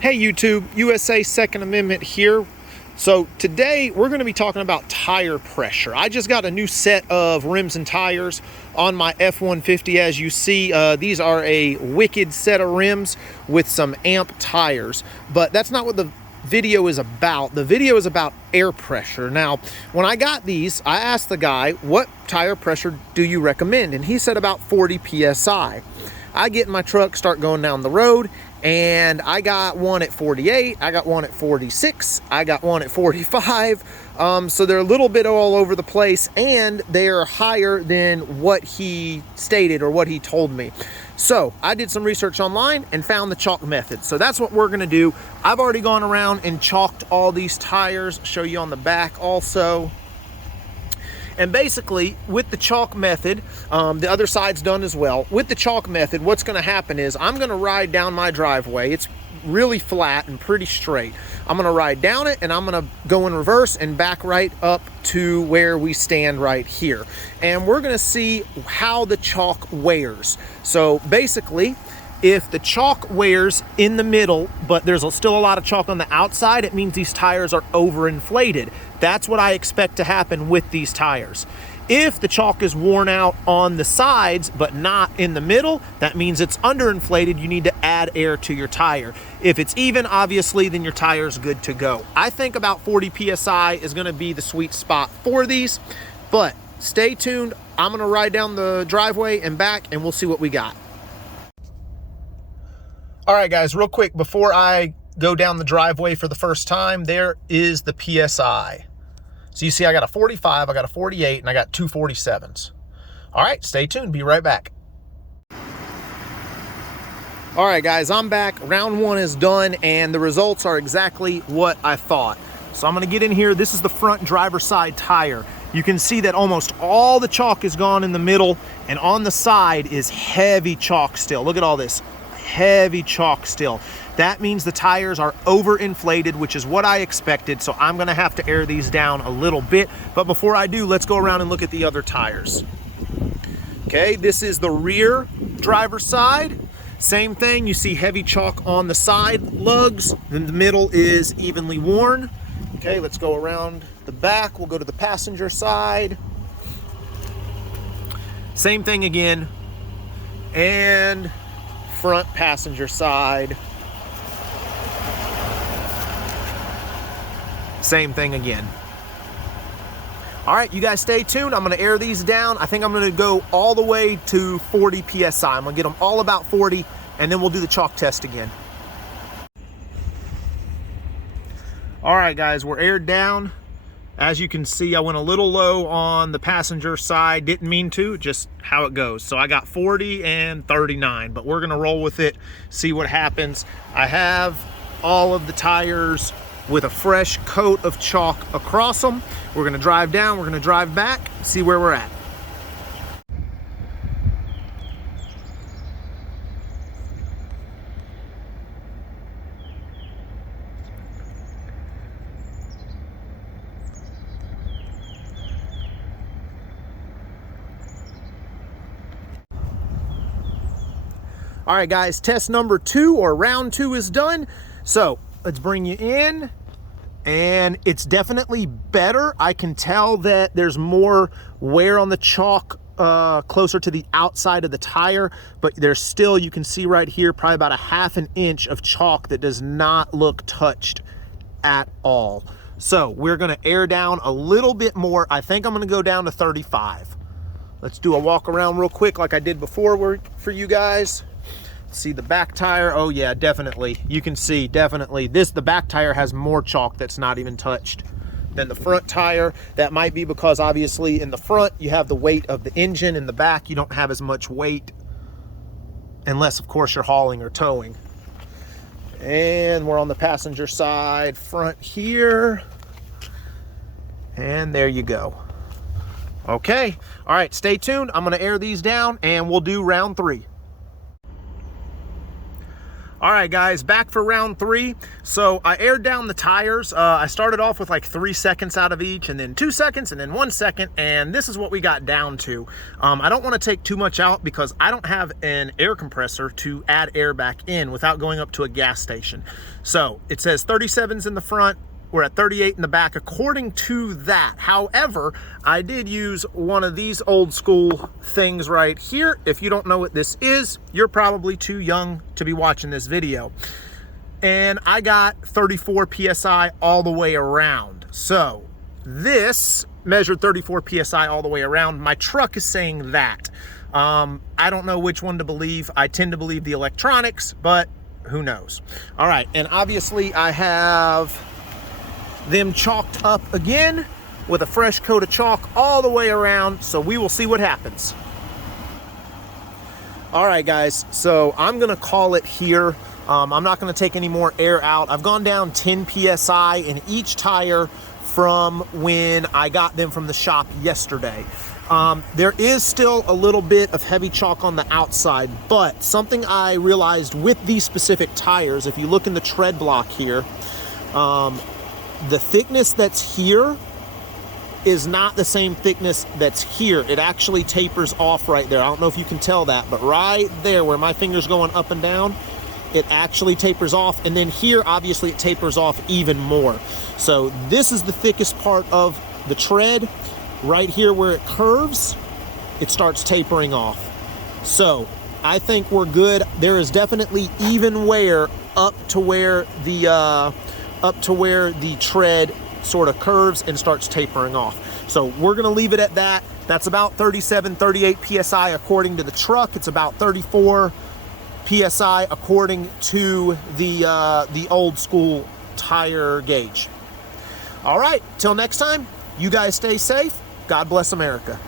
Hey YouTube, USA Second Amendment here. So today we're going to be talking about tire pressure. I just got a new set of rims and tires on my F-150. As you see, these are a wicked set of rims with some amp tires, but that's not what the video is about. The video is about air pressure. Now, when I got these, I asked the guy, what tire pressure do you recommend? And he said about 40 PSI. I get in my truck, start going down the road, and I got one at 48, I got one at 46, I got one at 45. So they're a little bit all over the place, and they're higher than what he stated or what he told me. So I did some research online and found the Chaulk method. So that's what we're gonna do. I've already gone around and chalked all these tires, show you on the back also. And basically, with the Chaulk method, the other side's done as well. With the Chaulk method, what's gonna happen is I'm gonna ride down my driveway. It's really flat and pretty straight. I'm gonna ride down it and I'm gonna go in reverse and back right up to where we stand right here. And we're gonna see how the Chaulk wears. So basically, if the Chaulk wears in the middle, but there's still a lot of chalk on the outside, it means these tires are overinflated. That's what I expect to happen with these tires. If the chalk is worn out on the sides, but not in the middle, that means it's underinflated. You need to add air to your tire. If it's even, obviously, then your tire's good to go. I think about 40 PSI is gonna be the sweet spot for these, but stay tuned. I'm gonna ride down the driveway and back, and we'll see what we got. All right, guys, real quick, before I go down the driveway for the first time, there is the PSI. So you see I got a 45, I got a 48, and I got two 47s. All right, stay tuned, be right back. All right, guys, I'm back. Round one is done, and the results are exactly what I thought. So I'm gonna get in here. This is the front driver's side tire. You can see that almost all the chalk is gone in the middle, and on the side is heavy chalk still. Look at all this. Heavy chalk still. That means the tires are overinflated, which is what I expected, so I'm gonna have to air these down a little bit. But before I do, let's go around and look at the other tires. Okay, this is the rear driver's side. Same thing, you see heavy chalk on the side lugs, then the middle is evenly worn. Okay, let's go around the back. We'll go to the passenger side. Same thing again. And front passenger side. Same thing again. All right, you guys stay tuned. I'm gonna air these down. I think I'm gonna go all the way to 40 PSI. I'm gonna get them all about 40, and then we'll do the chalk test again. All right, guys, we're aired down. As you can see, I went a little low on the passenger side. Didn't mean to, just how it goes. So I got 40 and 39, but we're gonna roll with it, see what happens. I have all of the tires with a fresh coat of chalk across them. We're gonna drive down, we're gonna drive back, see where we're at. All right, guys, test number 2 or round 2 is done. So let's bring you in, and it's definitely better. I can tell that there's more wear on the chalk closer to the outside of the tire, but there's still, you can see right here, probably about a ½ an inch of chalk that does not look touched at all. So we're gonna air down a little bit more. I think I'm gonna go down to 35. Let's do a walk around real quick like I did before for you guys. See the back tire. Oh yeah, definitely. You can see definitely the back tire has more chalk that's not even touched than the front tire. That might be because obviously in the front you have the weight of the engine. In the back you don't have as much weight, unless of course you're hauling or towing. And we're on the passenger side front here, and there you go. Okay, all right, stay tuned. I'm gonna air these down and we'll do round 3. All right, guys, back for round 3. So I aired down the tires. I started off with like 3 seconds out of each, and then 2 seconds, and then 1 second, and this is what we got down to. I don't want to take too much out because I don't have an air compressor to add air back in without going up to a gas station. So it says 37s in the front, we're at 38 in the back according to that. However, I did use one of these old school things right here. If you don't know what this is, you're probably too young to be watching this video. And I got 34 PSI all the way around. So this measured 34 PSI all the way around. My truck is saying that. I don't know which one to believe. I tend to believe the electronics, but who knows? All right, and obviously I have them chalked up again with a fresh coat of chalk all the way around, so we will see what happens. All right, guys, so I'm gonna call it here. I'm not gonna take any more air out. I've gone down 10 PSI in each tire from when I got them from the shop yesterday. There is still a little bit of heavy chalk on the outside, but something I realized with these specific tires, if you look in the tread block here, the thickness that's here is not the same thickness that's here. It actually tapers off right there. I don't know if you can tell that, but right there where my finger's going up and down, it actually tapers off. And then here, obviously, it tapers off even more. So this is the thickest part of the tread. Right here where it curves, it starts tapering off. So I think we're good. There is definitely even wear up to where the tread sort of curves and starts tapering off. So we're gonna leave it at that. That's about 37, 38 PSI according to the truck. It's about 34 PSI according to the old school tire gauge. All right, till next time, you guys stay safe. God bless America.